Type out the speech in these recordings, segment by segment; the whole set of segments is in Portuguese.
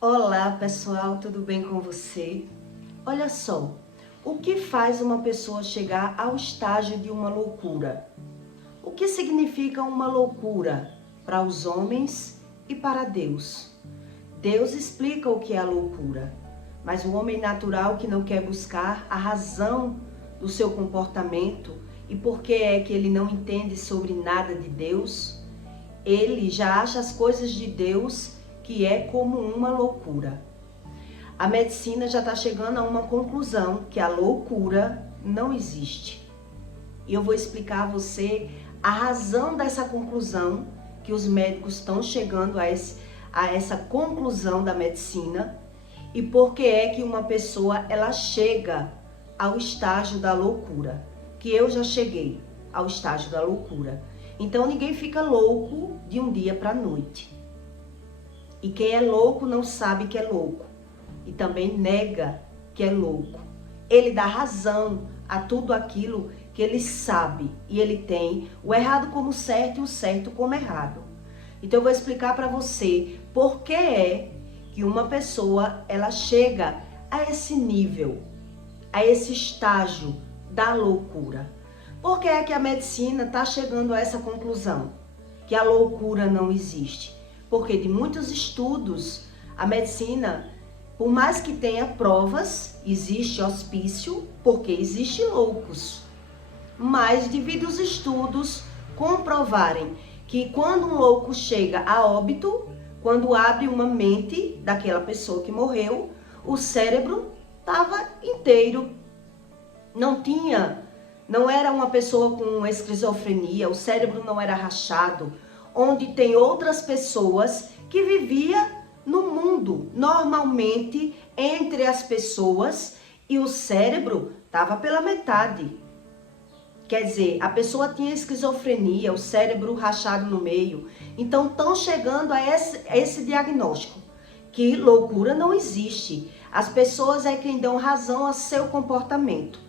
Olá pessoal, tudo bem com você? Olha só, o que faz uma pessoa chegar ao estágio de uma loucura? O que significa uma loucura para os homens e para Deus? Deus explica o que é a loucura, mas o homem natural que não quer buscar a razão do seu comportamento e por que é que ele não entende sobre nada de Deus, ele já acha as coisas de Deus que é como uma loucura. A medicina já está chegando a uma conclusão que a loucura não existe. E eu vou explicar a você a razão dessa conclusão, que os médicos estão chegando a essa conclusão da medicina, e por que é que uma pessoa ela chega ao estágio da loucura, que eu já cheguei ao estágio da loucura. Então ninguém fica louco de um dia para a noite. E quem é louco não sabe que é louco. E também nega que é louco. Ele dá razão a tudo aquilo que ele sabe. E ele tem o errado como certo e o certo como errado. Então eu vou explicar para você por que é que uma pessoa ela chega a esse nível, a esse estágio da loucura. Por que é que a medicina está chegando a essa conclusão? Que a loucura não existe. Porque de muitos estudos, a medicina, por mais que tenha provas, existe hospício, porque existe loucos. Mas devido os estudos comprovarem que quando um louco chega a óbito, quando abre uma mente daquela pessoa que morreu, o cérebro estava inteiro. Não era uma pessoa com esquizofrenia, o cérebro não era rachado, onde tem outras pessoas que viviam no mundo, normalmente, entre as pessoas, e o cérebro estava pela metade. Quer dizer, a pessoa tinha esquizofrenia, o cérebro rachado no meio. Então, estão chegando a esse diagnóstico, que loucura não existe. As pessoas é quem dão razão ao seu comportamento.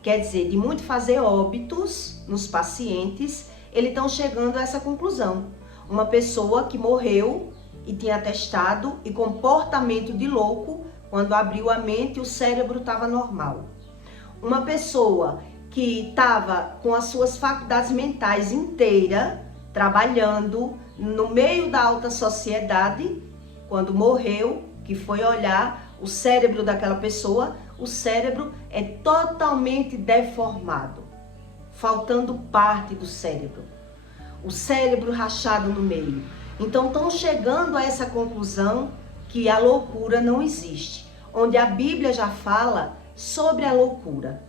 Quer dizer, de muito fazer óbitos nos pacientes, eles estão chegando a essa conclusão. Uma pessoa que morreu e tinha atestado e comportamento de louco, quando abriu a mente, o cérebro estava normal. Uma pessoa que estava com as suas faculdades mentais inteiras, trabalhando no meio da alta sociedade, quando morreu, que foi olhar o cérebro daquela pessoa, o cérebro é totalmente deformado, faltando parte do cérebro. O cérebro rachado no meio. Então estão chegando a essa conclusão que a loucura não existe, onde a Bíblia já fala sobre a loucura.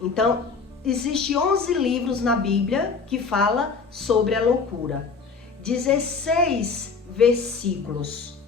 Então, existe 11 livros na Bíblia que fala sobre a loucura. 16 versículos.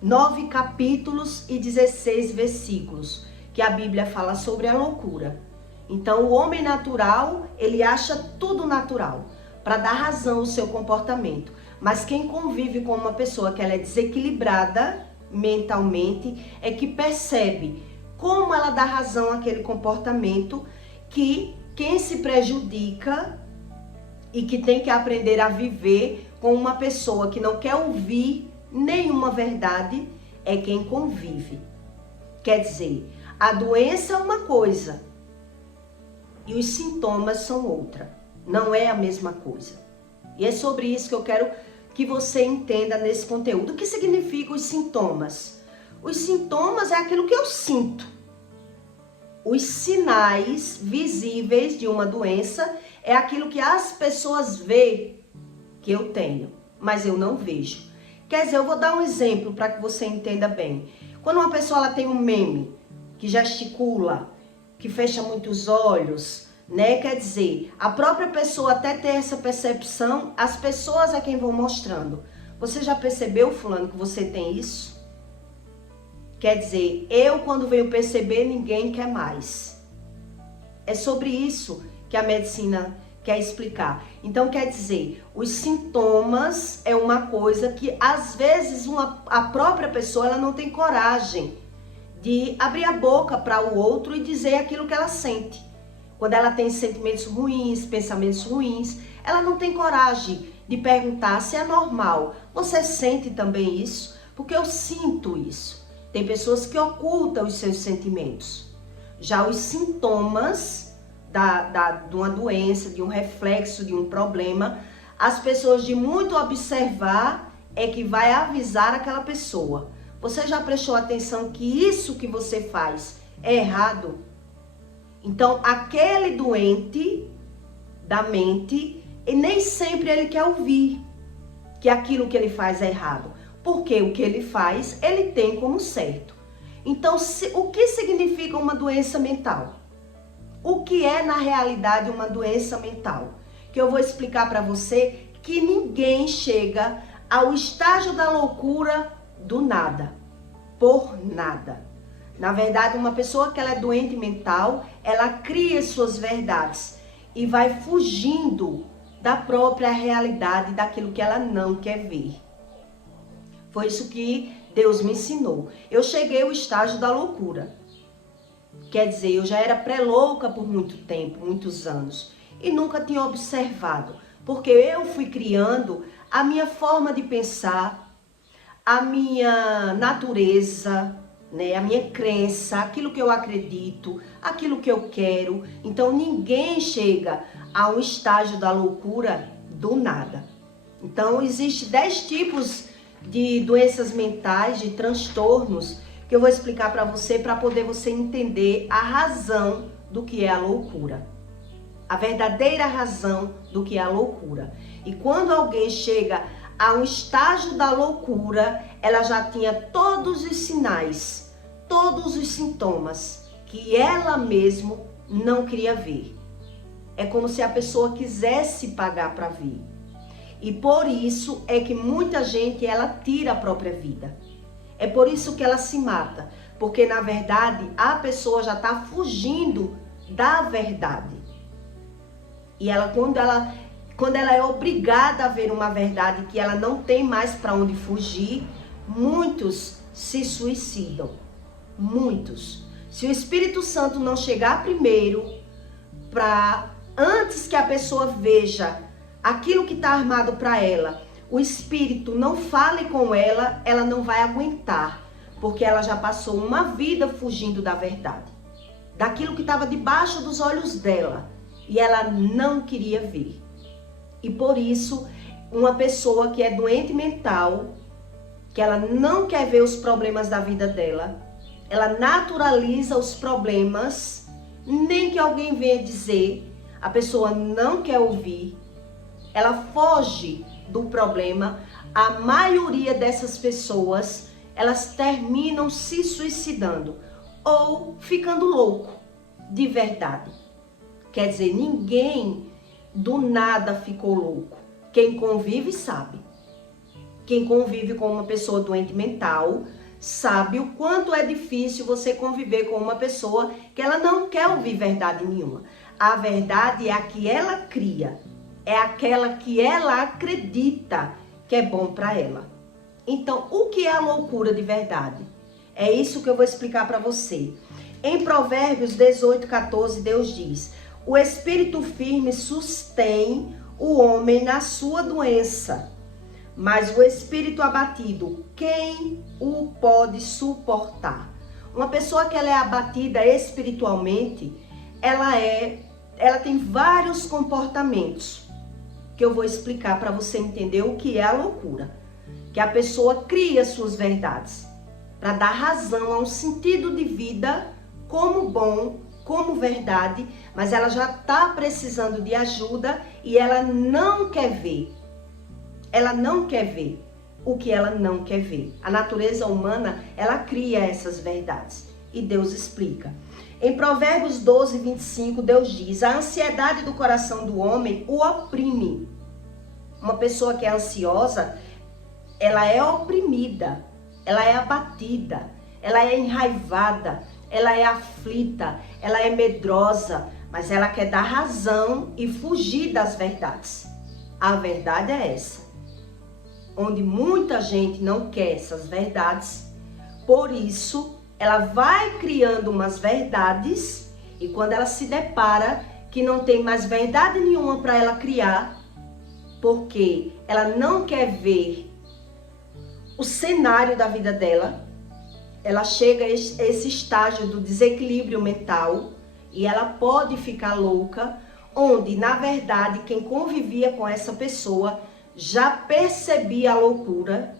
9 capítulos e 16 versículos que a Bíblia fala sobre a loucura. Então, o homem natural, ele acha tudo natural para dar razão ao seu comportamento. Mas quem convive com uma pessoa que ela é desequilibrada mentalmente é que percebe como ela dá razão àquele comportamento, que quem se prejudica e que tem que aprender a viver com uma pessoa que não quer ouvir nenhuma verdade é quem convive. Quer dizer, a doença é uma coisa e os sintomas são outra. Não é a mesma coisa. E é sobre isso que eu quero que você entenda nesse conteúdo. O que significam os sintomas? Os sintomas é aquilo que eu sinto. Os sinais visíveis de uma doença é aquilo que as pessoas veem que eu tenho, mas eu não vejo. Quer dizer, eu vou dar um exemplo para que você entenda bem. Quando uma pessoa ela tem um meme, que gesticula, que fecha muitos olhos, né? Quer dizer, a própria pessoa até ter essa percepção, as pessoas é quem vão mostrando. Você já percebeu, fulano, que você tem isso? Quer dizer, eu quando venho perceber, ninguém quer mais. É sobre isso que a medicina quer explicar. Então, quer dizer, os sintomas é uma coisa que às vezes a própria pessoa ela não tem coragem de abrir a boca para o outro e dizer aquilo que ela sente. Quando ela tem sentimentos ruins, pensamentos ruins, ela não tem coragem de perguntar se é normal. Você sente também isso? porque eu sinto isso. Tem pessoas que ocultam os seus sentimentos. Já os sintomas de uma doença, de um reflexo, de um problema, as pessoas de muito observar é que vai avisar aquela pessoa. Você já prestou atenção que isso que você faz é errado? Então, aquele doente da mente, e nem sempre ele quer ouvir que aquilo que ele faz é errado. Porque o que ele faz, ele tem como certo. Então, o que significa uma doença mental? O que é, na realidade, uma doença mental? Que eu vou explicar para você que ninguém chega ao estágio da loucura do nada, por nada. Na verdade, uma pessoa que ela é doente mental, ela cria suas verdades e vai fugindo da própria realidade, daquilo que ela não quer ver. Foi isso que Deus me ensinou. Eu cheguei ao estágio da loucura. Quer dizer, eu já era pré-louca por muito tempo, muitos anos, e nunca tinha observado, porque eu fui criando a minha forma de pensar, a minha natureza, né, a minha crença, aquilo que eu acredito, aquilo que eu quero. Então ninguém chega a um estágio da loucura do nada. Então existe 10 tipos de doenças mentais, de transtornos, que eu vou explicar para poder você entender a razão do que é a loucura. A verdadeira razão do que é a loucura. E quando alguém chega a um estágio da loucura, ela já tinha todos os sinais, todos os sintomas que ela mesmo não queria ver. É como se a pessoa quisesse pagar para ver. E por isso é que muita gente, ela tira a própria vida. É por isso que ela se mata. Porque, na verdade, a pessoa já está fugindo da verdade. E ela, quando ela é obrigada a ver uma verdade que ela não tem mais para onde fugir, muitos se suicidam. Muitos. Se o Espírito Santo não chegar primeiro, antes que a pessoa veja aquilo que está armado para ela, o Espírito não fale com ela, ela não vai aguentar, porque ela já passou uma vida fugindo da verdade, daquilo que estava debaixo dos olhos dela, e ela não queria ver. E por isso, uma pessoa que é doente mental, que ela não quer ver os problemas da vida dela, ela naturaliza os problemas, nem que alguém venha dizer, a pessoa não quer ouvir, ela foge do problema. A maioria dessas pessoas, elas terminam se suicidando ou ficando louco de verdade. Quer dizer, ninguém do nada ficou louco. Quem convive sabe. Quem convive com uma pessoa doente mental sabe o quanto é difícil você conviver com uma pessoa que ela não quer ouvir verdade nenhuma. A verdade é a que ela cria. É aquela que ela acredita que é bom para ela. Então, o que é a loucura de verdade? É isso que eu vou explicar para você. Em Provérbios 18:14, Deus diz: o espírito firme sustém o homem na sua doença, mas o espírito abatido, quem o pode suportar? Uma pessoa que ela é abatida espiritualmente, ela tem vários comportamentos que eu vou explicar para você entender o que é a loucura. Que a pessoa cria suas verdades para dar razão a um sentido de vida como bom, como verdade, mas ela já está precisando de ajuda e ela não quer ver. Ela não quer ver o que ela não quer ver. A natureza humana, ela cria essas verdades e Deus explica. Em Provérbios 12:25, Deus diz: a ansiedade do coração do homem o oprime. Uma pessoa que é ansiosa, ela é oprimida, ela é abatida, ela é enraivada, ela é aflita, ela é medrosa, mas ela quer dar razão e fugir das verdades. A verdade é essa. Onde muita gente não quer essas verdades, por isso ela vai criando umas verdades e quando ela se depara que não tem mais verdade nenhuma para ela criar, porque ela não quer ver o cenário da vida dela, ela chega a esse estágio do desequilíbrio mental e ela pode ficar louca, onde, na verdade, quem convivia com essa pessoa já percebia a loucura,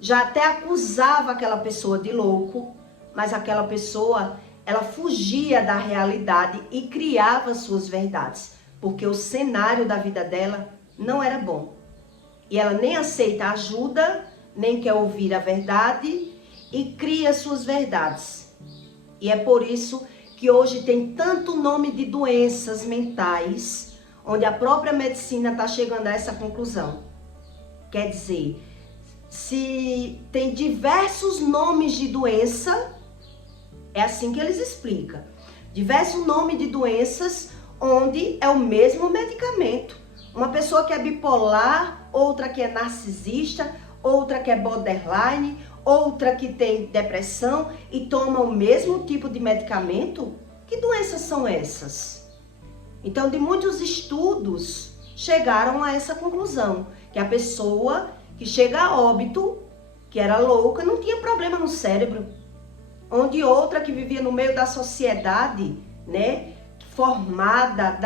já até acusava aquela pessoa de louco, mas aquela pessoa, ela fugia da realidade e criava suas verdades, porque o cenário da vida dela não era bom. E ela nem aceita ajuda, nem quer ouvir a verdade e cria suas verdades. E é por isso que hoje tem tanto nome de doenças mentais, onde a própria medicina está chegando a essa conclusão. Quer dizer, se tem diversos nomes de doença, é assim que eles explicam. Diversos nomes de doenças onde é o mesmo medicamento. Uma pessoa que é bipolar, outra que é narcisista, outra que é borderline, outra que tem depressão e toma o mesmo tipo de medicamento? Que doenças são essas? Então, de muitos estudos, chegaram a essa conclusão, que a pessoa que chega a óbito, que era louca, não tinha problema no cérebro. Onde outra que vivia no meio da sociedade, né, formada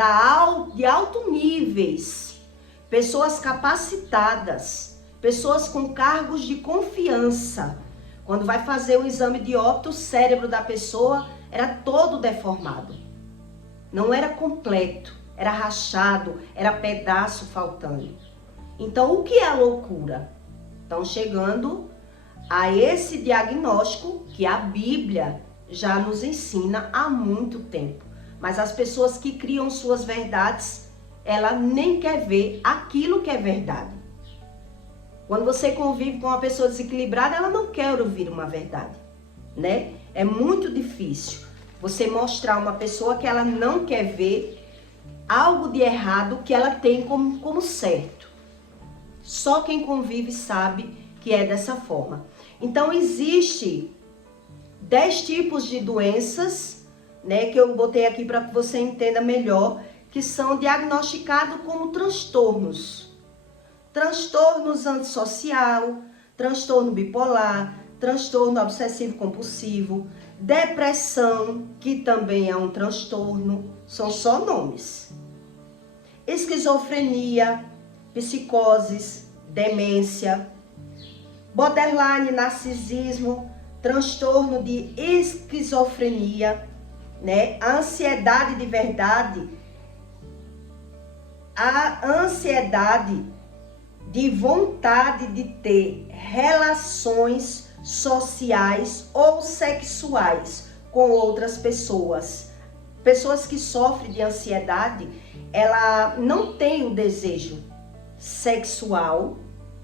de alto níveis, pessoas capacitadas, pessoas com cargos de confiança. Quando vai fazer o exame de óbito, o cérebro da pessoa era todo deformado. Não era completo, era rachado, era pedaço faltando. Então, o que é a loucura? Estão chegando a esse diagnóstico que a Bíblia já nos ensina há muito tempo. Mas as pessoas que criam suas verdades, ela nem quer ver aquilo que é verdade. Quando você convive com uma pessoa desequilibrada, ela não quer ouvir uma verdade, né? É muito difícil você mostrar uma pessoa que ela não quer ver algo de errado que ela tem como certo. Só quem convive sabe que é dessa forma. Então, existe 10 tipos de doenças, né, que eu botei aqui para que você entenda melhor, que são diagnosticados como transtornos. Transtornos antissocial, transtorno bipolar, transtorno obsessivo-compulsivo, depressão, que também é um transtorno, são só nomes. Esquizofrenia, psicoses, demência, borderline, narcisismo, transtorno de esquizofrenia, né? A ansiedade de verdade, a ansiedade de vontade de ter relações sociais ou sexuais com outras pessoas. Pessoas que sofrem de ansiedade, ela não tem o desejo sexual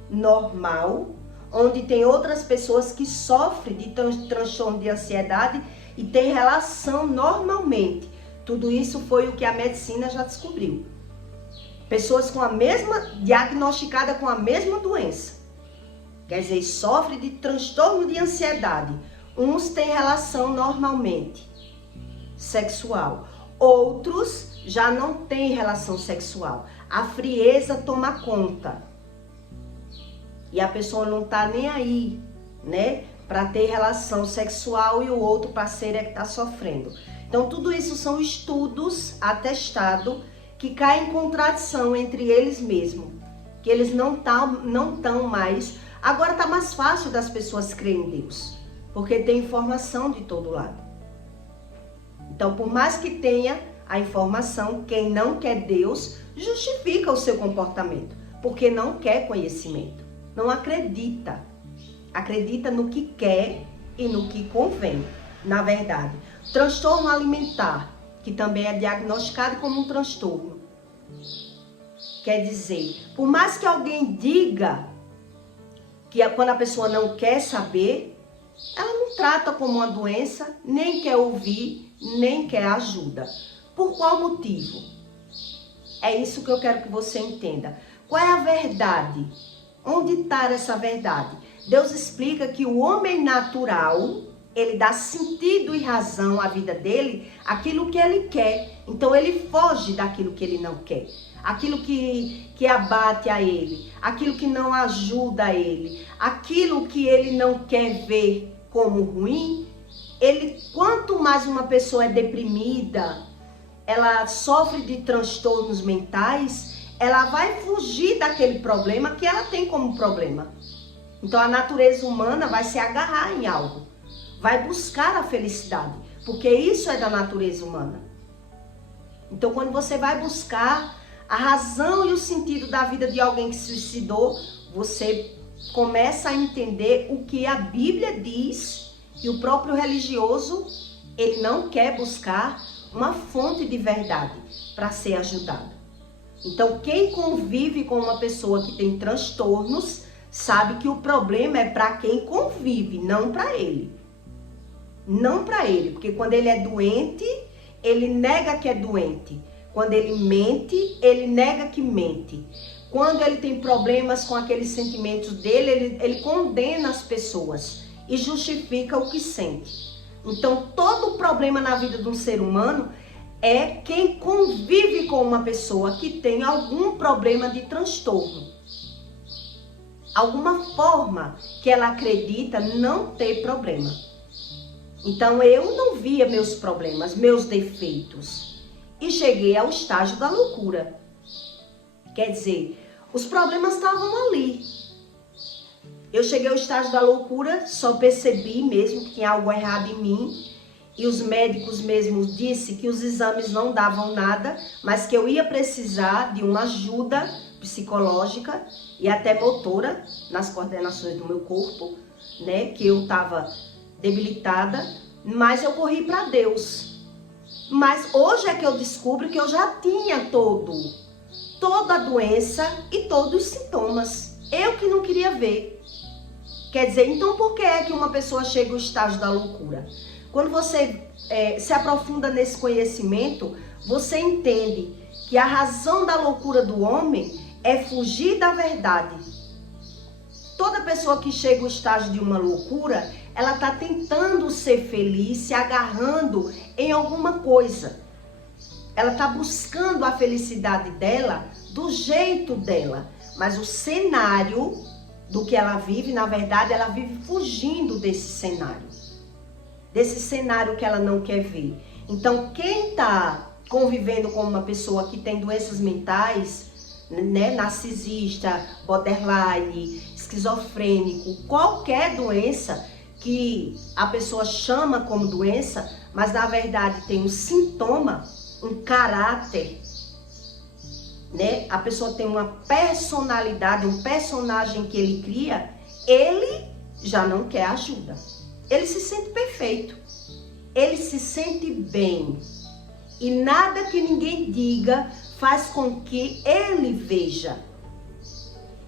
normal, onde tem outras pessoas que sofrem de transtorno de ansiedade e tem relação normalmente. Tudo isso foi o que a medicina já descobriu. Pessoas com a mesma, diagnosticada com a mesma doença, quer dizer, sofrem de transtorno de ansiedade. Uns têm relação normalmente sexual, outros já não têm relação sexual. A frieza toma conta e a pessoa não tá nem aí, né, para ter relação sexual e o outro parceiro é que tá sofrendo. Então, tudo isso são estudos atestados que caem em contradição entre eles mesmos, que eles não estão mais. Agora está mais fácil das pessoas crerem em Deus, porque tem informação de todo lado. Então, por mais que tenha a informação, quem não quer Deus justifica o seu comportamento, porque não quer conhecimento, não acredita. Acredita no que quer e no que convém, na verdade. Transtorno alimentar, que também é diagnosticado como um transtorno. Quer dizer, por mais que alguém diga que quando a pessoa não quer saber, ela não trata como uma doença, nem quer ouvir, nem quer ajuda. Por qual motivo? É isso que eu quero que você entenda. Qual é a verdade? Onde está essa verdade? Deus explica que o homem natural, ele dá sentido e razão à vida dele, aquilo que ele quer. Então ele foge daquilo que ele não quer, aquilo que abate a ele, aquilo que não ajuda a ele, aquilo que ele não quer ver como ruim. Quanto mais uma pessoa é deprimida, ela sofre de transtornos mentais, ela vai fugir daquele problema que ela tem como problema. Então a natureza humana vai se agarrar em algo, vai buscar a felicidade, porque isso é da natureza humana. Então quando você vai buscar a razão e o sentido da vida de alguém que se suicidou, você começa a entender o que a Bíblia diz, e o próprio religioso, ele não quer buscar uma fonte de verdade para ser ajudado. Então quem convive com uma pessoa que tem transtornos, sabe que o problema é para quem convive, não para ele. Não para ele, porque quando ele é doente, ele nega que é doente. Quando ele mente, ele nega que mente. Quando ele tem problemas com aqueles sentimentos dele, ele condena as pessoas e justifica o que sente. Então, todo problema na vida de um ser humano é quem convive com uma pessoa que tem algum problema de transtorno. Alguma forma que ela acredita não ter problema. Então, eu não via meus problemas, meus defeitos. E cheguei ao estágio da loucura. Quer dizer, os problemas estavam ali. Eu cheguei ao estágio da loucura, só percebi mesmo que tinha algo errado em mim. E os médicos mesmo disseram que os exames não davam nada, mas que eu ia precisar de uma ajuda psicológica e até motora nas coordenações do meu corpo, né? Que eu estava debilitada, mas eu corri para Deus. Mas hoje é que eu descubro que eu já tinha toda a doença e todos os sintomas. Eu que não queria ver. Quer dizer, então por que é que uma pessoa chega ao estágio da loucura? Quando você se aprofunda nesse conhecimento, você entende que a razão da loucura do homem é fugir da verdade. Toda pessoa que chega ao estágio de uma loucura, ela está tentando ser feliz, se agarrando em alguma coisa. Ela está buscando a felicidade dela do jeito dela. Mas o cenário do que ela vive, na verdade, ela vive fugindo desse cenário. Desse cenário que ela não quer ver. Então, quem está convivendo com uma pessoa que tem doenças mentais, né, narcisista, borderline, esquizofrênico, qualquer doença que a pessoa chama como doença, mas na verdade tem um sintoma, um caráter, né? A pessoa tem uma personalidade, um personagem que ele cria, ele já não quer ajuda. Ele se sente perfeito, ele se sente bem. E nada que ninguém diga faz com que ele veja.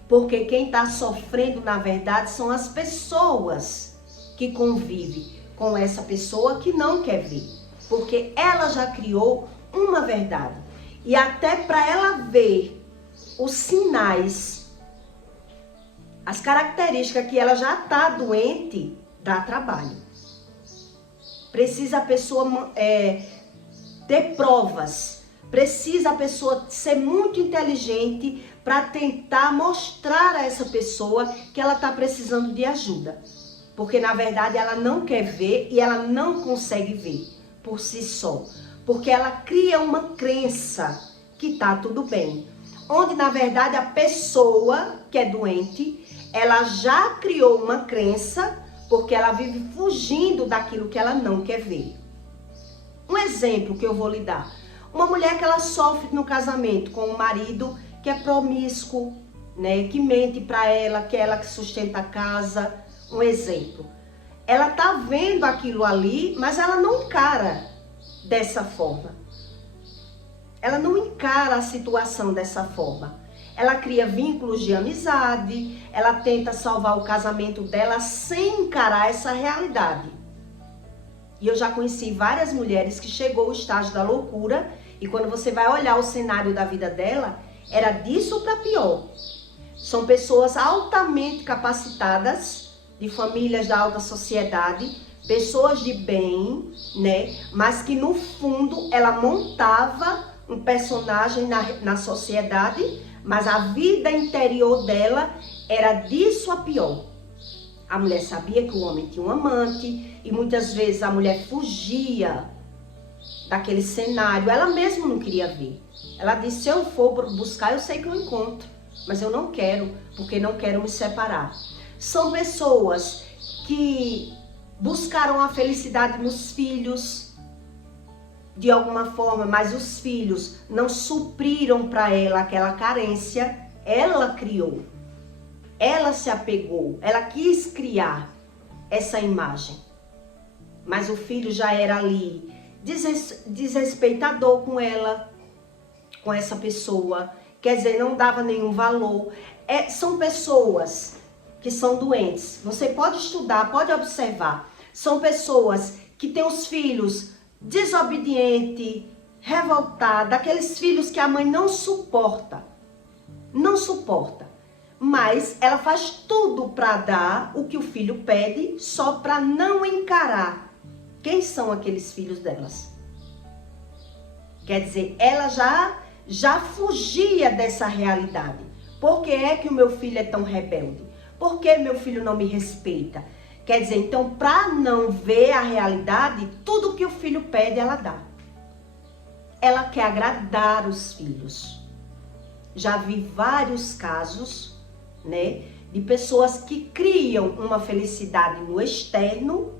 Porque quem está sofrendo, na verdade, são as pessoas que convivem com essa pessoa que não quer ver. Porque ela já criou uma verdade. E até para ela ver os sinais, as características que ela já está doente, dá trabalho. Precisa a pessoa ter provas. Precisa a pessoa ser muito inteligente para tentar mostrar a essa pessoa que ela está precisando de ajuda. Porque na verdade ela não quer ver e ela não consegue ver por si só. Porque ela cria uma crença que está tudo bem. Onde na verdade a pessoa que é doente, ela já criou uma crença porque ela vive fugindo daquilo que ela não quer ver. Um exemplo que eu vou lhe dar. Uma mulher que ela sofre no casamento com um marido que é promíscuo, né, que mente para ela, que é ela que sustenta a casa. Um exemplo. Ela tá vendo aquilo ali, mas ela não encara dessa forma. Ela não encara a situação dessa forma. Ela cria vínculos de amizade, ela tenta salvar o casamento dela sem encarar essa realidade. E eu já conheci várias mulheres que chegou ao estágio da loucura e quando você vai olhar o cenário da vida dela, era disso para pior. São pessoas altamente capacitadas, de famílias da alta sociedade, pessoas de bem, né? Mas que no fundo ela montava um personagem na sociedade, mas a vida interior dela era disso a pior. A mulher sabia que o homem tinha um amante e muitas vezes a mulher fugia daquele cenário. Ela mesma não queria ver. Ela disse, se eu for buscar, eu sei que eu encontro, mas eu não quero, porque não quero me separar. São pessoas que buscaram a felicidade nos filhos, de alguma forma, mas os filhos não supriram para ela aquela carência. Ela criou, ela se apegou, ela quis criar essa imagem. Mas o filho já era ali desrespeitador com ela, com essa pessoa, quer dizer, não dava nenhum valor. São pessoas que são doentes. Você pode estudar, pode observar. São pessoas que têm os filhos desobedientes, revoltados, aqueles filhos que a mãe não suporta. Não suporta. Mas ela faz tudo para dar o que o filho pede, só para não encarar quem são aqueles filhos delas. Quer dizer, ela já fugia dessa realidade. Por que é que o meu filho é tão rebelde? Por que meu filho não me respeita? Quer dizer, então, para não ver a realidade, tudo que o filho pede, ela dá. Ela quer agradar os filhos. Já vi vários casos, né, de pessoas que criam uma felicidade no externo,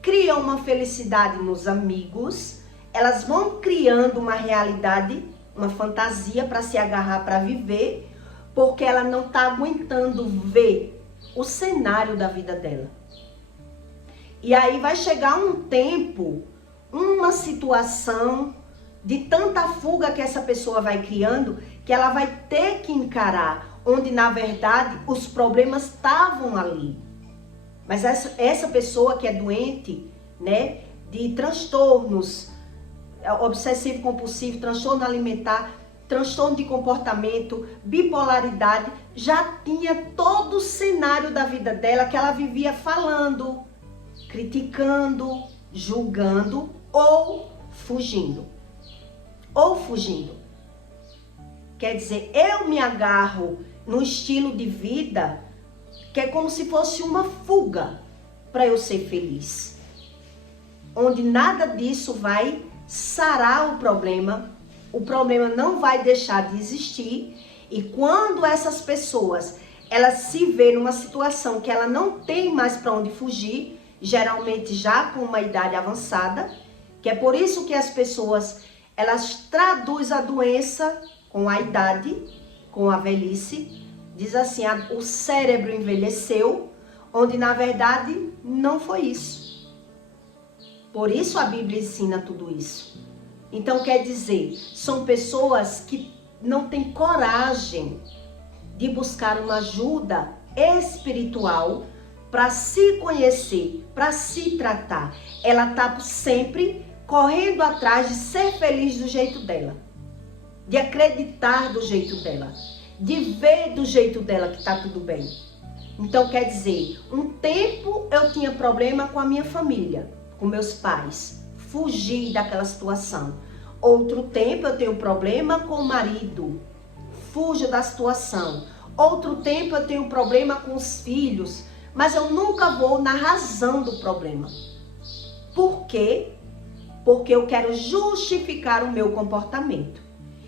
criam uma felicidade nos amigos, elas vão criando uma realidade, uma fantasia para se agarrar, para viver, porque ela não está aguentando ver o cenário da vida dela. E aí vai chegar um tempo, uma situação de tanta fuga que essa pessoa vai criando, que ela vai ter que encarar, onde na verdade os problemas estavam ali. Mas essa pessoa que é doente, né, de transtornos, obsessivo compulsivo, transtorno alimentar, transtorno de comportamento, bipolaridade, já tinha todo o cenário da vida dela que ela vivia falando, criticando, julgando ou fugindo. Ou fugindo. Quer dizer, eu me agarro no estilo de vida que é como se fosse uma fuga para eu ser feliz. Onde nada disso vai sarar o problema não vai deixar de existir. E quando essas pessoas, elas se vêem numa situação que ela não tem mais para onde fugir, geralmente já com uma idade avançada, que é por isso que as pessoas, elas traduzem a doença com a idade, com a velhice, diz assim, o cérebro envelheceu, onde na verdade não foi isso. Por isso a Bíblia ensina tudo isso. Então quer dizer, são pessoas que não têm coragem de buscar uma ajuda espiritual para se conhecer, para se tratar. Ela está sempre correndo atrás de ser feliz do jeito dela, de acreditar do jeito dela, de ver do jeito dela que está tudo bem. Então quer dizer, um tempo eu tinha problema com a minha família, com meus pais, fugi daquela situação. Outro tempo eu tenho problema com o marido, fujo da situação. Outro tempo eu tenho problema com os filhos, mas eu nunca vou na razão do problema. Por quê? Porque eu quero justificar o meu comportamento.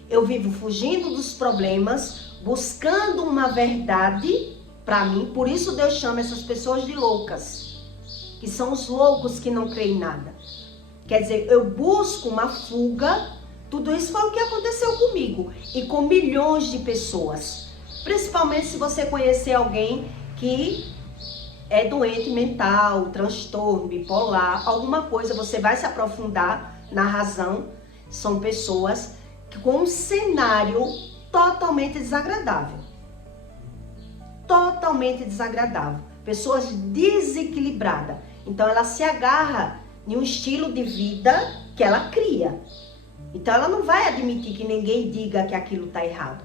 Eu vivo fugindo dos problemas, buscando uma verdade para mim. Por isso Deus chama essas pessoas de loucas, que são os loucos que não creem em nada. Quer dizer, eu busco uma fuga. Tudo isso foi o que aconteceu comigo e com milhões de pessoas. Principalmente se você conhecer alguém que é doente mental, transtorno, bipolar, alguma coisa, você vai se aprofundar na razão. São pessoas que com um cenário totalmente desagradável. Totalmente desagradável. Pessoas desequilibradas. Então ela se agarra em um estilo de vida que ela cria. Então ela não vai admitir que ninguém diga que aquilo está errado.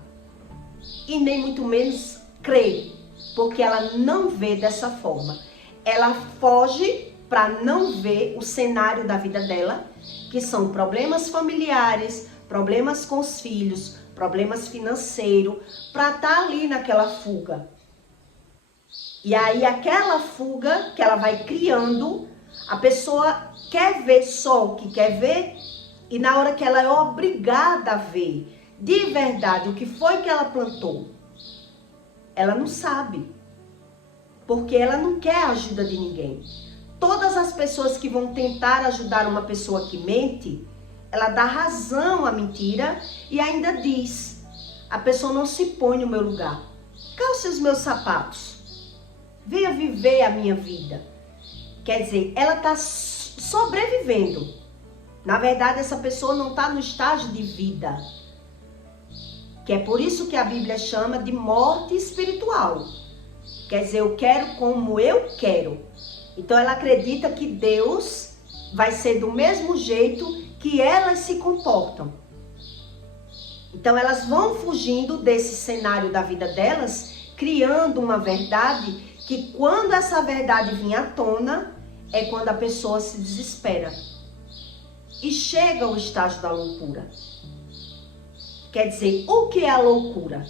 E nem muito menos crê, porque ela não vê dessa forma. Ela foge para não ver o cenário da vida dela, que são problemas familiares, problemas com os filhos, problemas financeiros, para estar ali naquela fuga. E aí aquela fuga que ela vai criando, a pessoa quer ver só o que quer ver, e na hora que ela é obrigada a ver de verdade o que foi que ela plantou, ela não sabe, porque ela não quer a ajuda de ninguém. Todas as pessoas que vão tentar ajudar uma pessoa que mente, ela dá razão à mentira e ainda diz: a pessoa não se põe no meu lugar. Calce os meus sapatos. Venha viver a minha vida. Quer dizer, ela está sobrevivendo. Na verdade, essa pessoa não está no estágio de vida. Que é por isso que a Bíblia chama de morte espiritual. Quer dizer, eu quero como eu quero. Então ela acredita que Deus vai ser do mesmo jeito que elas se comportam. Então elas vão fugindo desse cenário da vida delas, criando uma verdade que quando essa verdade vir à tona, é quando a pessoa se desespera. E chega ao estágio da loucura. Quer dizer, o que é a loucura?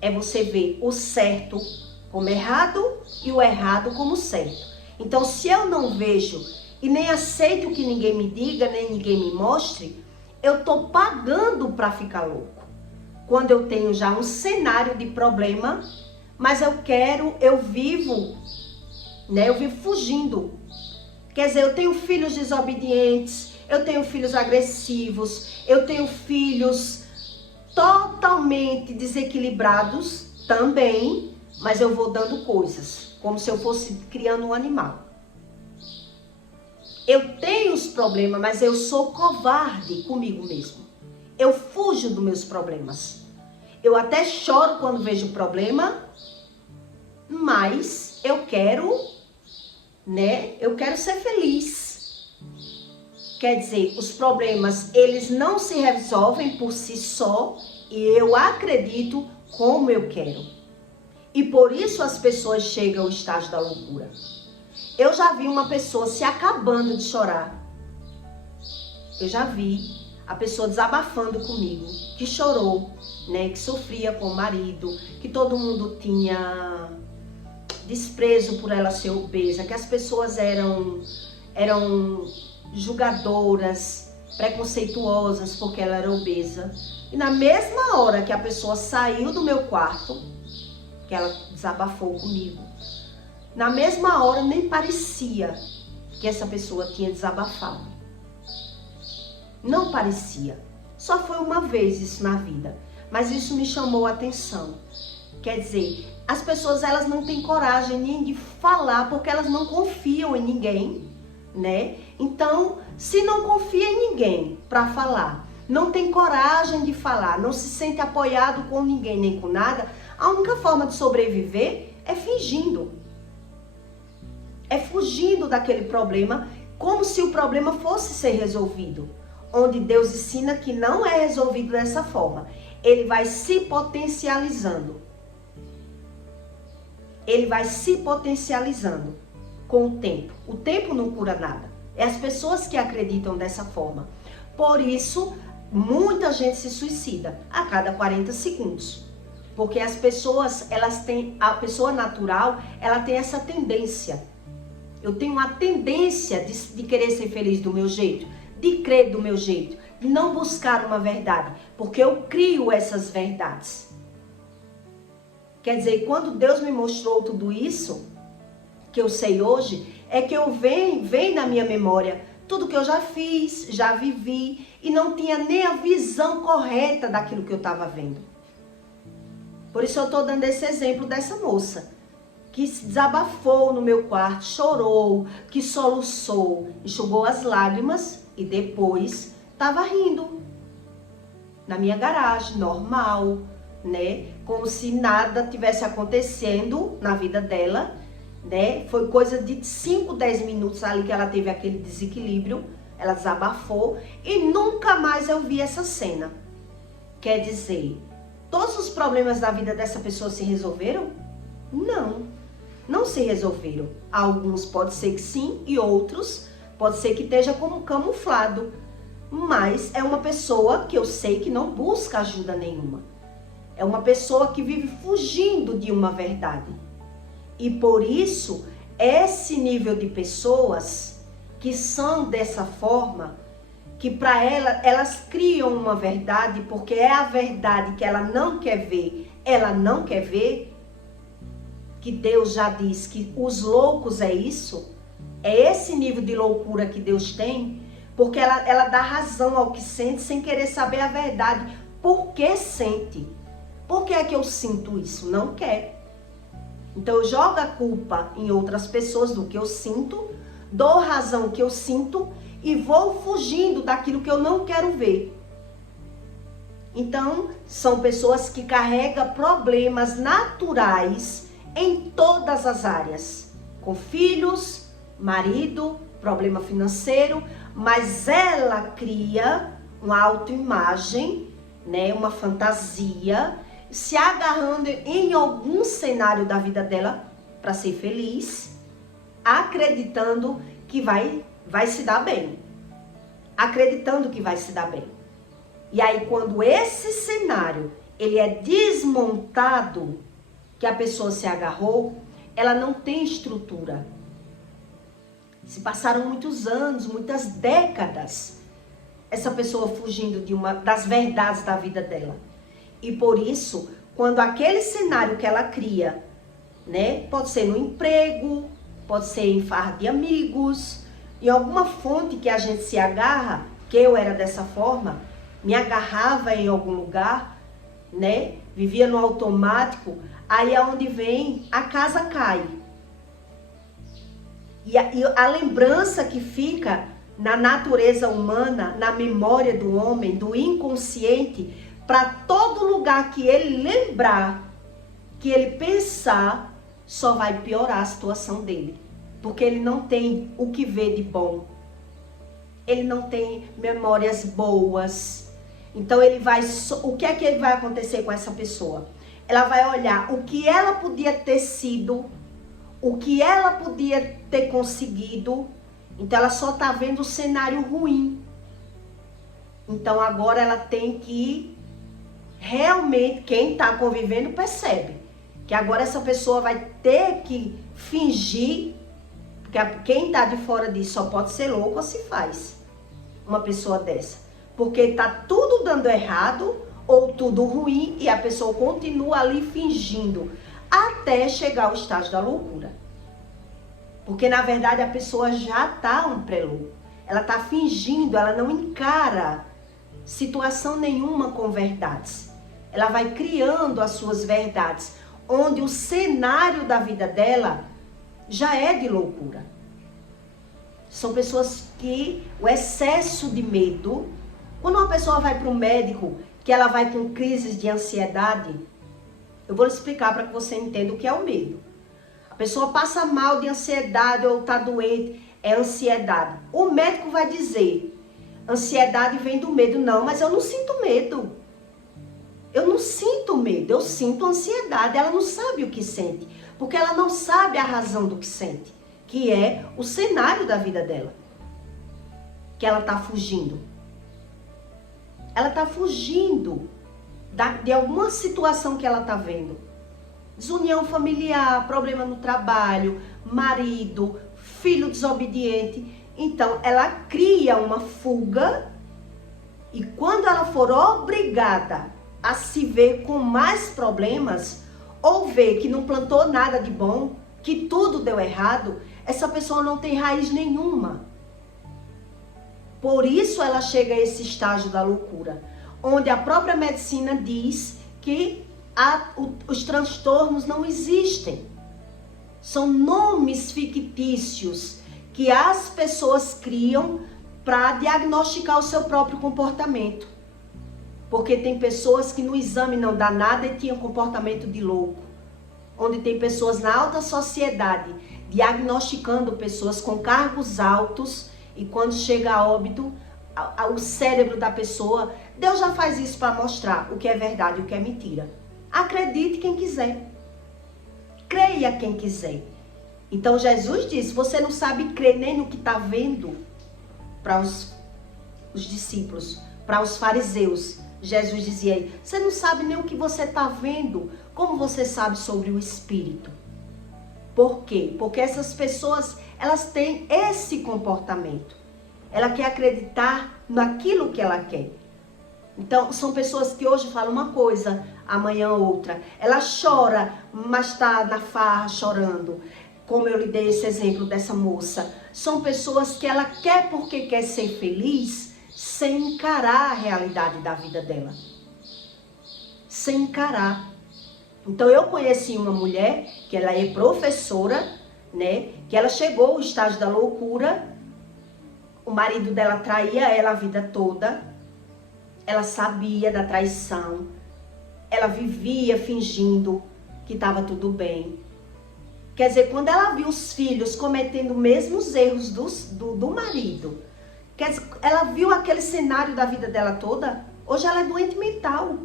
É você ver o certo como errado e o errado como certo. Então, se eu não vejo e nem aceito que ninguém me diga, nem ninguém me mostre, eu estou pagando para ficar louco. Quando eu tenho já um cenário de problema, mas eu vivo fugindo. Quer dizer, eu tenho filhos desobedientes, eu tenho filhos agressivos, eu tenho filhos totalmente desequilibrados também, mas eu vou dando coisas, como se eu fosse criando um animal. Eu tenho os problemas, mas eu sou covarde comigo mesmo. Eu fujo dos meus problemas. Eu até choro quando vejo o problema, mas eu quero ser feliz. Quer dizer, os problemas, eles não se resolvem por si só e eu acredito como eu quero. E por isso as pessoas chegam ao estágio da loucura. Eu já vi uma pessoa se acabando de chorar. Eu já vi a pessoa desabafando comigo, que chorou, que sofria com o marido, que todo mundo tinha desprezo por ela ser obesa, que as pessoas eram julgadoras, preconceituosas porque ela era obesa. E na mesma hora que a pessoa saiu do meu quarto, que ela desabafou comigo, na mesma hora nem parecia que essa pessoa tinha desabafado. Não parecia. Só foi uma vez isso na vida, mas isso me chamou a atenção. Quer dizer, as pessoas elas não têm coragem nem de falar porque elas não confiam em ninguém, né? Então, se não confia em ninguém para falar, não tem coragem de falar, não se sente apoiado com ninguém nem com nada, a única forma de sobreviver é fingindo. É fugindo daquele problema como se o problema fosse ser resolvido. Onde Deus ensina que não é resolvido dessa forma. Ele vai se potencializando. Ele vai se potencializando com o tempo. O tempo não cura nada. É as pessoas que acreditam dessa forma. Por isso, muita gente se suicida a cada 40 segundos. Porque as pessoas, a pessoa natural, ela tem essa tendência. Eu tenho uma tendência de querer ser feliz do meu jeito, de crer do meu jeito, de não buscar uma verdade, porque eu crio essas verdades. Quer dizer, quando Deus me mostrou tudo isso, que eu sei hoje, é que vem na minha memória tudo que eu já fiz, já vivi, e não tinha nem a visão correta daquilo que eu estava vendo. Por isso eu estou dando esse exemplo dessa moça, que se desabafou no meu quarto, chorou, que soluçou, enxugou as lágrimas e depois estava rindo. Na minha garagem, normal, né? Como se nada tivesse acontecendo na vida dela, né? Foi coisa de 5, 10 minutos ali que ela teve aquele desequilíbrio, ela desabafou e nunca mais eu vi essa cena. Quer dizer, todos os problemas da vida dessa pessoa se resolveram? Não. não se resolveram. Alguns pode ser que sim e outros pode ser que esteja como camuflado. Mas é uma pessoa que eu sei que não busca ajuda nenhuma. É uma pessoa que vive fugindo de uma verdade. E por isso, esse nível de pessoas que são dessa forma, que para elas criam uma verdade, porque é a verdade que ela não quer ver, que Deus já diz que os loucos é isso, é esse nível de loucura que Deus tem, porque ela dá razão ao que sente sem querer saber a verdade. Por que sente? Por que é que eu sinto isso? Não quer. Então eu jogo a culpa em outras pessoas do que eu sinto, dou razão ao que eu sinto e vou fugindo daquilo que eu não quero ver. Então, são pessoas que carregam problemas naturais em todas as áreas. Com filhos, marido, problema financeiro, mas ela cria uma autoimagem, né, uma fantasia, se agarrando em algum cenário da vida dela para ser feliz, acreditando que vai se dar bem. Acreditando que vai se dar bem. E aí, quando esse cenário ele é desmontado, que a pessoa se agarrou, ela não tem estrutura. Se passaram muitos anos, muitas décadas, essa pessoa fugindo das verdades da vida dela. E por isso, quando aquele cenário que ela cria, né, pode ser no emprego, pode ser em farra de amigos, em alguma fonte que a gente se agarra, que eu era dessa forma, me agarrava em algum lugar, né, vivia no automático, aí aonde vem, a casa cai. E a lembrança que fica na natureza humana, na memória do homem, do inconsciente, para todo lugar que ele lembrar, que ele pensar, só vai piorar a situação dele. Porque ele não tem o que ver de bom. Ele não tem memórias boas. Então o que é que vai acontecer com essa pessoa? Ela vai olhar o que ela podia ter sido, o que ela podia ter conseguido. Então ela só está vendo o cenário ruim. Então agora ela tem que realmente, quem está convivendo percebe que agora essa pessoa vai ter que fingir, porque quem está de fora disso só pode ser louco ou se faz uma pessoa dessa. Porque está tudo dando errado ou tudo ruim e a pessoa continua ali fingindo até chegar ao estágio da loucura. Porque na verdade a pessoa já está um pré-louco. Ela está fingindo, ela não encara situação nenhuma com verdades. Ela vai criando as suas verdades, onde o cenário da vida dela já é de loucura. São pessoas que o excesso de medo, quando uma pessoa vai para o médico, que ela vai com crises de ansiedade, eu vou explicar para que você entenda o que é o medo. A pessoa passa mal de ansiedade ou está doente, é ansiedade. O médico vai dizer, ansiedade vem do medo. Não, mas eu não sinto medo. Eu não sinto medo, eu sinto ansiedade. Ela não sabe o que sente, porque ela não sabe a razão do que sente, que é o cenário da vida dela, que ela está fugindo. Ela está fugindo de alguma situação que ela está vendo. Desunião familiar, problema no trabalho, marido, filho desobediente. Então, ela cria uma fuga e quando ela for obrigada a se ver com mais problemas ou ver que não plantou nada de bom, que tudo deu errado, essa pessoa não tem raiz nenhuma. Por isso ela chega a esse estágio da loucura, onde a própria medicina diz que os transtornos não existem. São nomes fictícios que as pessoas criam para diagnosticar o seu próprio comportamento. Porque tem pessoas que no exame não dá nada e tinham comportamento de louco. Onde tem pessoas na alta sociedade diagnosticando pessoas com cargos altos e quando chega a óbito, o cérebro da pessoa, Deus já faz isso para mostrar o que é verdade e o que é mentira. Acredite quem quiser. Creia quem quiser. Então Jesus disse, você não sabe crer nem no que está vendo. Para os discípulos, para os fariseus, Jesus dizia aí, você não sabe nem o que você está vendo, como você sabe sobre o Espírito? Por quê? Porque essas pessoas, elas têm esse comportamento. Ela quer acreditar naquilo que ela quer. Então, são pessoas que hoje falam uma coisa, amanhã outra. Ela chora, mas está na farra chorando. Como eu lhe dei esse exemplo dessa moça. São pessoas que ela quer porque quer ser feliz, sem encarar a realidade da vida dela. Sem encarar. Então, eu conheci uma mulher, que ela é professora, né? Que ela chegou ao estágio da loucura. O marido dela traía ela a vida toda. Ela sabia da traição. Ela vivia fingindo que estava tudo bem. Quer dizer, quando ela viu os filhos cometendo os mesmos erros do marido, quer dizer, ela viu aquele cenário da vida dela toda, hoje ela é doente mental.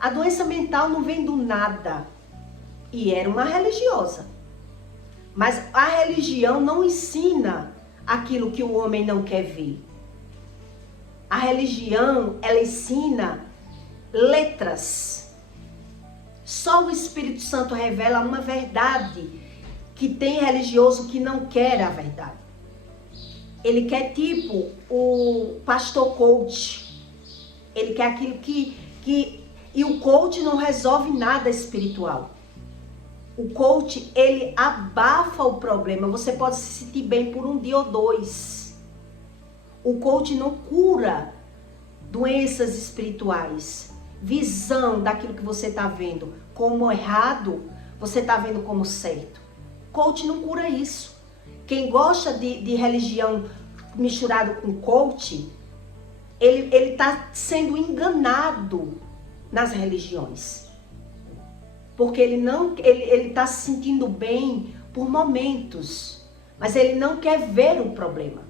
A doença mental não vem do nada. E era uma religiosa. Mas a religião não ensina aquilo que o homem não quer ver. A religião, ela ensina letras. Só o Espírito Santo revela uma verdade que tem religioso que não quer a verdade. Ele quer tipo o pastor coach. Ele quer aquilo que... E o coach não resolve nada espiritual. O coach, ele abafa o problema. Você pode se sentir bem por um dia ou dois. O coach não cura doenças espirituais. Visão daquilo que você está vendo como errado, você está vendo como certo. Coach não cura isso. Quem gosta de religião misturado com coach, ele está sendo enganado nas religiões. Porque ele está se sentindo bem por momentos, mas ele não quer ver o problema.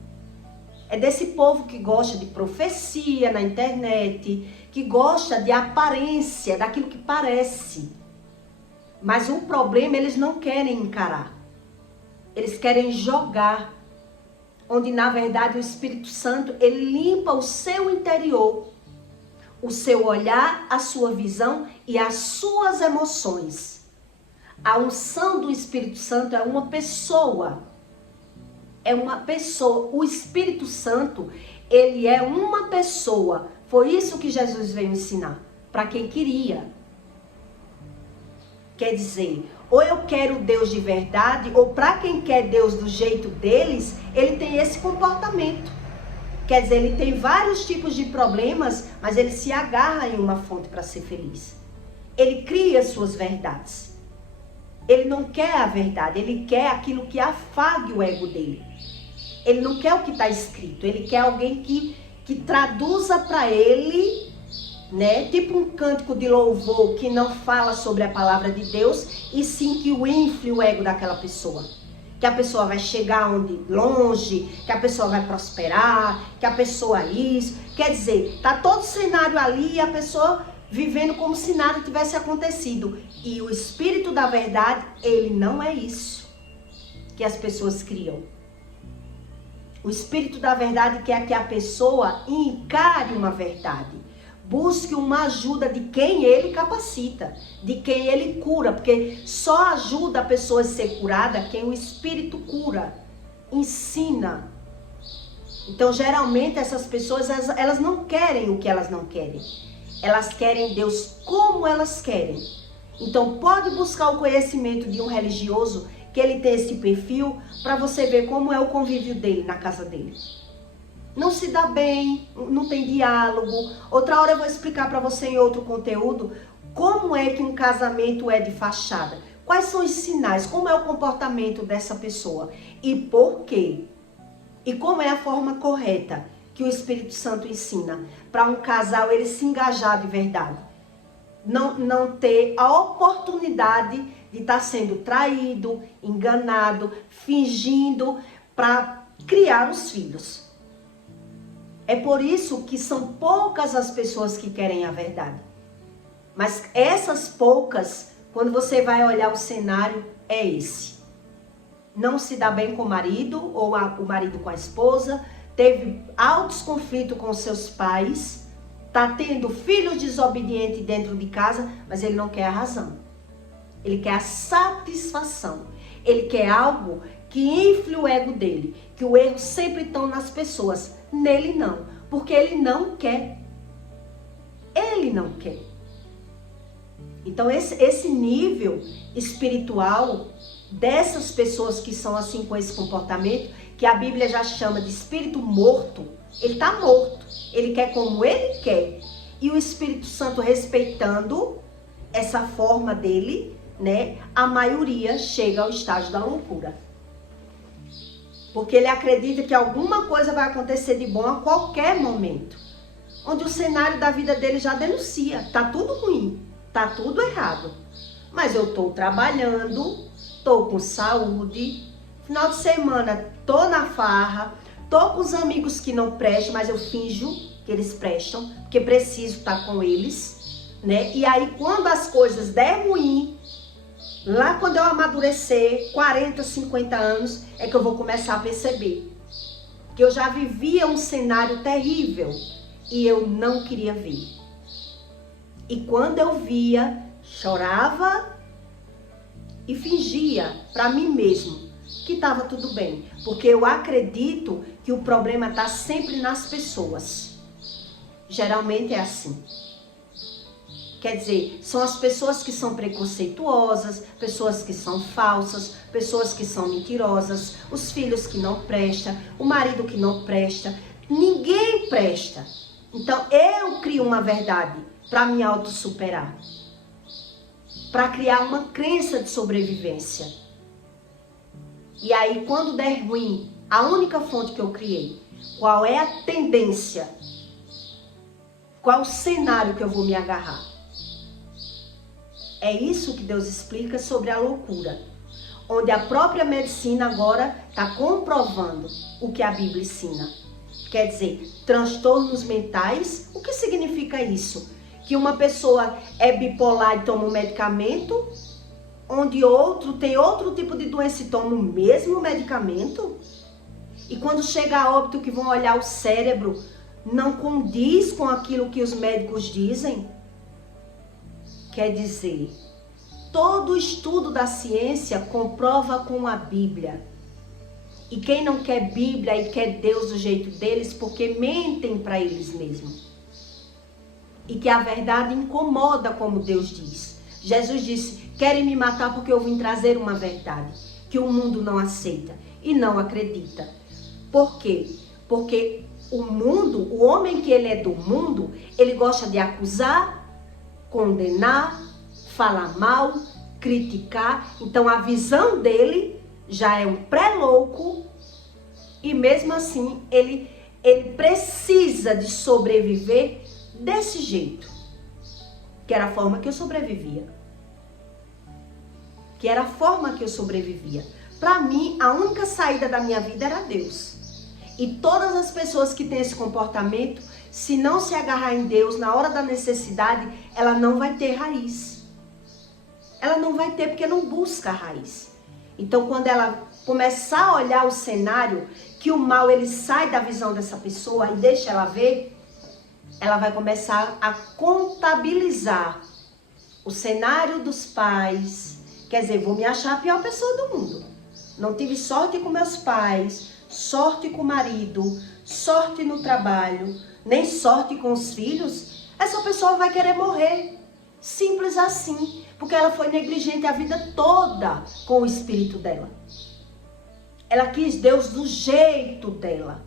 É desse povo que gosta de profecia na internet, que gosta de aparência, daquilo que parece. Mas o problema eles não querem encarar. Eles querem jogar. Onde na verdade o Espírito Santo, ele limpa o seu interior. O seu olhar, a sua visão e as suas emoções. A unção do Espírito Santo é uma pessoa. É uma pessoa. O Espírito Santo, ele é uma pessoa. Foi isso que Jesus veio ensinar. Para quem queria. Quer dizer, ou eu quero Deus de verdade, ou para quem quer Deus do jeito deles, ele tem esse comportamento. Quer dizer, ele tem vários tipos de problemas, mas ele se agarra em uma fonte para ser feliz. Ele cria suas verdades. Ele não quer a verdade, ele quer aquilo que afague o ego dele. Ele não quer o que está escrito, ele quer alguém que traduza para ele, né? Tipo um cântico de louvor que não fala sobre a palavra de Deus, e sim que o infle o ego daquela pessoa. Que a pessoa vai chegar longe, que a pessoa vai prosperar, que a pessoa isso. Quer dizer, tá todo o cenário ali e a pessoa vivendo como se nada tivesse acontecido. E o Espírito da verdade, ele não é isso que as pessoas criam. O Espírito da verdade quer que a pessoa encare uma verdade. Busque uma ajuda de quem ele capacita, de quem ele cura, porque só ajuda a pessoa a ser curada quem o Espírito cura, ensina. Então, geralmente, essas pessoas, elas não querem o que elas não querem. Elas querem Deus como elas querem. Então, pode buscar o conhecimento de um religioso, que ele tem esse perfil, para você ver como é o convívio dele na casa dele. Não se dá bem, não tem diálogo. Outra hora eu vou explicar para você em outro conteúdo como é que um casamento é de fachada. Quais são os sinais, como é o comportamento dessa pessoa e por quê? E como é a forma correta que o Espírito Santo ensina para um casal ele se engajar de verdade. Não ter a oportunidade de estar sendo traído, enganado, fingindo para criar os filhos. É por isso que são poucas as pessoas que querem a verdade. Mas essas poucas, quando você vai olhar o cenário, é esse. não se dá bem com o marido, ou o marido com a esposa, teve altos conflitos com seus pais, tá tendo filhos desobedientes dentro de casa, mas ele não quer a razão. Ele quer a satisfação. Ele quer algo que infle o ego dele, que o erro sempre está nas pessoas. Nele não, porque ele não quer. Ele não quer. Então esse nível espiritual dessas pessoas que são assim com esse comportamento, que a Bíblia já chama de espírito morto, ele está morto. Ele quer como ele quer. E o Espírito Santo, respeitando essa forma dele, né, a maioria chega ao estágio da loucura. Porque ele acredita que alguma coisa vai acontecer de bom a qualquer momento. Onde o cenário da vida dele já denuncia. Tá tudo ruim, tá tudo errado. Mas eu tô trabalhando, tô com saúde, final de semana tô na farra, tô com os amigos que não prestam, mas eu finjo que eles prestam, porque preciso estar com eles, né? E aí quando as coisas der ruim, lá quando eu amadurecer, 40, 50 anos, é que eu vou começar a perceber que eu já vivia um cenário terrível e eu não queria ver. E quando eu via, chorava e fingia para mim mesmo que estava tudo bem. Porque eu acredito que o problema está sempre nas pessoas. Geralmente é assim. Quer dizer, são as pessoas que são preconceituosas, pessoas que são falsas, pessoas que são mentirosas, os filhos que não prestam, o marido que não presta. Ninguém presta. Então eu crio uma verdade para me autossuperar. Para criar uma crença de sobrevivência. E aí quando der ruim, a única fonte que eu criei, qual é a tendência? Qual o cenário que eu vou me agarrar? É isso que Deus explica sobre a loucura. Onde a própria medicina agora está comprovando o que a Bíblia ensina. Quer dizer, transtornos mentais. O que significa isso? Que uma pessoa é bipolar e toma um medicamento, onde outro tem outro tipo de doença e toma o mesmo medicamento. E quando chega a óbito que vão olhar o cérebro, não condiz com aquilo que os médicos dizem. Quer dizer, todo estudo da ciência comprova com a Bíblia. E quem não quer Bíblia e quer Deus do jeito deles, porque mentem para eles mesmos. E que a verdade incomoda, como Deus diz. Jesus disse, querem me matar porque eu vim trazer uma verdade que o mundo não aceita e não acredita. Por quê? Porque o mundo, o homem que ele é do mundo, ele gosta de acusar, condenar, falar mal, criticar. Então a visão dele já é um pré-louco e mesmo assim ele precisa de sobreviver desse jeito. Que era a forma que eu sobrevivia. Que era a forma que eu sobrevivia. Para mim, a única saída da minha vida era Deus. E todas as pessoas que têm esse comportamento, se não se agarrar em Deus na hora da necessidade, ela não vai ter raiz. Ela não vai ter porque não busca a raiz. Então, quando ela começar a olhar o cenário, que o mal ele sai da visão dessa pessoa e deixa ela ver, ela vai começar a contabilizar o cenário dos pais. Quer dizer, vou me achar a pior pessoa do mundo. Não tive sorte com meus pais, sorte com o marido, sorte no trabalho, nem sorte com os filhos. Essa pessoa vai querer morrer. Simples assim. Porque ela foi negligente a vida toda com o espírito dela. Ela quis Deus do jeito dela.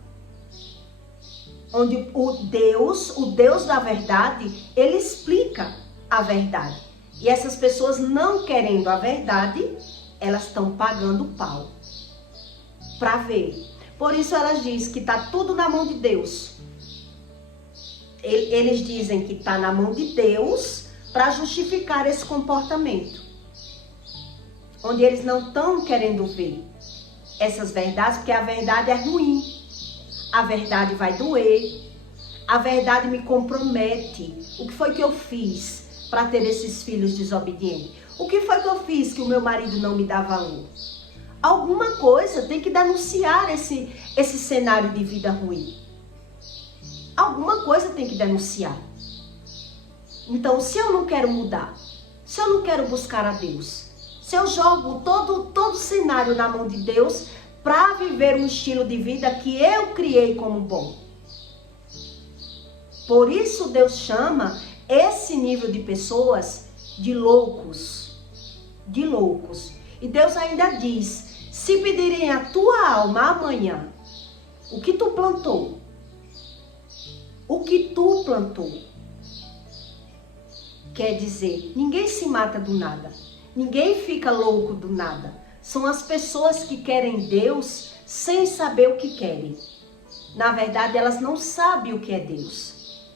Onde o Deus da verdade, ele explica a verdade. E essas pessoas não querendo a verdade, elas estão pagando pau para ver. Por isso elas dizem que está tudo na mão de Deus. Eles dizem que está na mão de Deus para justificar esse comportamento. Onde eles não estão querendo ver essas verdades, porque a verdade é ruim. A verdade vai doer. A verdade me compromete. O que foi que eu fiz para ter esses filhos desobedientes? O que foi que eu fiz que o meu marido não me dá valor? Alguma coisa tem que denunciar esse cenário de vida ruim. Alguma coisa tem que denunciar. Então, se eu não quero mudar, se eu não quero buscar a Deus, se eu jogo todo o cenário na mão de Deus para viver um estilo de vida que eu criei como bom. Por isso Deus chama esse nível de pessoas de loucos. De loucos. E Deus ainda diz, se pedirem a tua alma amanhã, o que tu plantou? O que tu plantou? Quer dizer, ninguém se mata do nada. Ninguém fica louco do nada. São as pessoas que querem Deus sem saber o que querem. Na verdade, elas não sabem o que é Deus.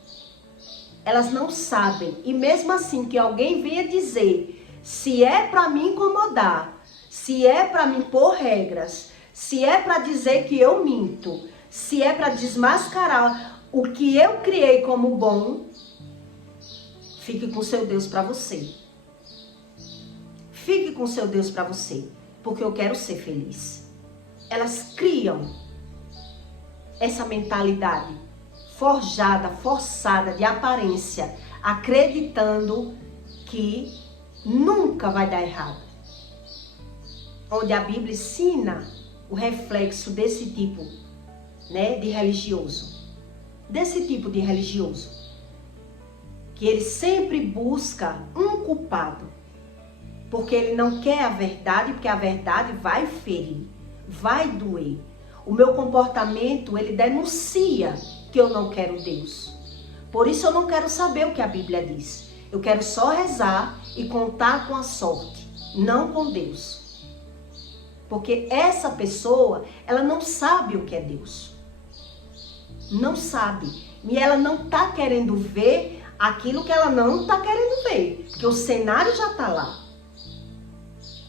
Elas não sabem. E mesmo assim que alguém venha dizer, se é para me incomodar, se é para me impor regras, se é para dizer que eu minto, se é para desmascarar o que eu criei como bom, fique com seu Deus para você. Fique com seu Deus para você, porque eu quero ser feliz. Elas criam essa mentalidade forjada, forçada, de aparência, acreditando que nunca vai dar errado. Onde a Bíblia ensina o reflexo desse tipo, né, de religioso. Desse tipo de religioso. Que ele sempre busca um culpado. Porque ele não quer a verdade, porque a verdade vai ferir, vai doer. O meu comportamento, ele denuncia que eu não quero Deus. Por isso eu não quero saber o que a Bíblia diz. Eu quero só rezar e contar com a sorte, não com Deus. Porque essa pessoa, ela não sabe o que é Deus. Não sabe. E ela não está querendo ver aquilo que ela não está querendo ver. Porque o cenário já está lá.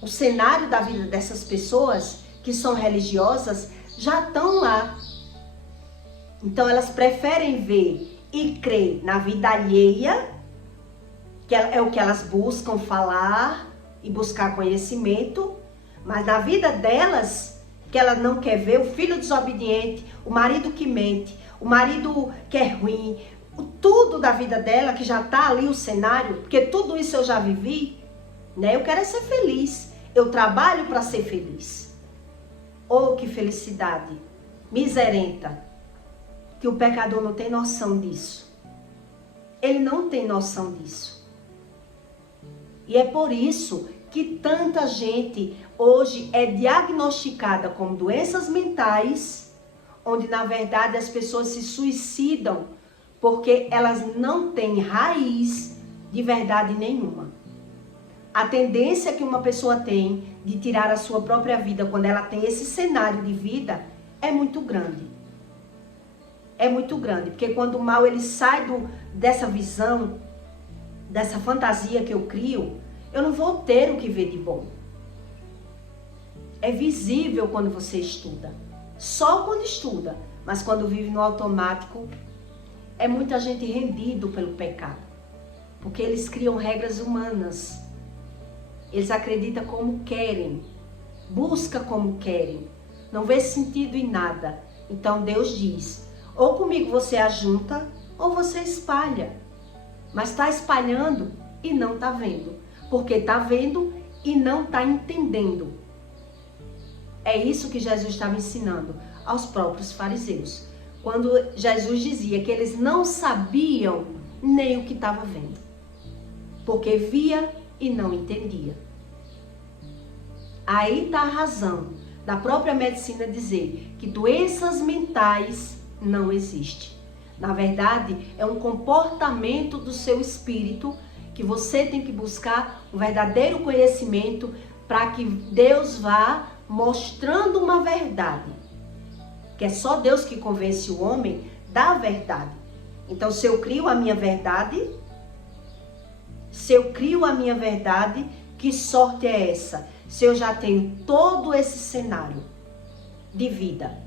O cenário da vida dessas pessoas que são religiosas já estão lá. Então elas preferem ver e crer na vida alheia, que é o que elas buscam falar e buscar conhecimento, mas na vida delas, que ela não quer ver, o filho desobediente, o marido que mente, o marido que é ruim, tudo da vida dela que já está ali o cenário, porque tudo isso eu já vivi, né? Eu quero é ser feliz. Eu trabalho para ser feliz. Oh, que felicidade miserenta. Que o pecador não tem noção disso. Ele não tem noção disso. E é por isso que tanta gente hoje é diagnosticada com doenças mentais, onde na verdade as pessoas se suicidam porque elas não têm raiz de verdade nenhuma. A tendência que uma pessoa tem de tirar a sua própria vida quando ela tem esse cenário de vida é muito grande. É muito grande, porque quando o mal ele sai dessa visão, dessa fantasia que eu crio, eu não vou ter o que ver de bom. É visível quando você estuda. Só quando estuda, mas quando vive no automático, é muita gente rendido pelo pecado. Porque eles criam regras humanas. Eles acreditam como querem, busca como querem, não vê sentido em nada. Então Deus diz, ou comigo você ajunta, ou você espalha. Mas está espalhando e não está vendo. Porque está vendo e não está entendendo. É isso que Jesus estava ensinando aos próprios fariseus. Quando Jesus dizia que eles não sabiam nem o que estava vendo. Porque via e não entendia. Aí está a razão da própria medicina dizer que doenças mentais não existem. Na verdade, é um comportamento do seu espírito que você tem que buscar um verdadeiro conhecimento para que Deus vá mostrando uma verdade. Que é só Deus que convence o homem da verdade. Então, se eu crio a minha verdade, que sorte é essa? Se eu já tenho todo esse cenário de vida,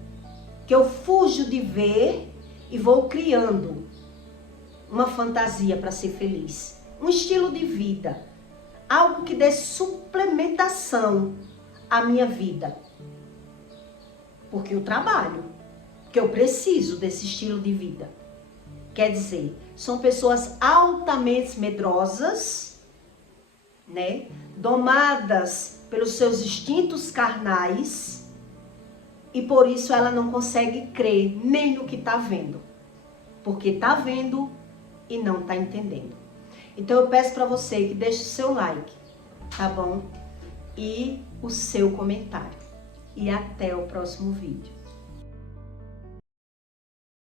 que eu fujo de ver e vou criando uma fantasia para ser feliz, um estilo de vida, algo que dê suplementação a minha vida? Porque eu trabalho, porque eu preciso desse estilo de vida. Quer dizer, são pessoas altamente medrosas, né? Domadas pelos seus instintos carnais, e por isso ela não consegue crer nem no que está vendo. Porque está vendo e não está entendendo. Então eu peço para você que deixe o seu like, tá bom? E o seu comentário. E até o próximo vídeo.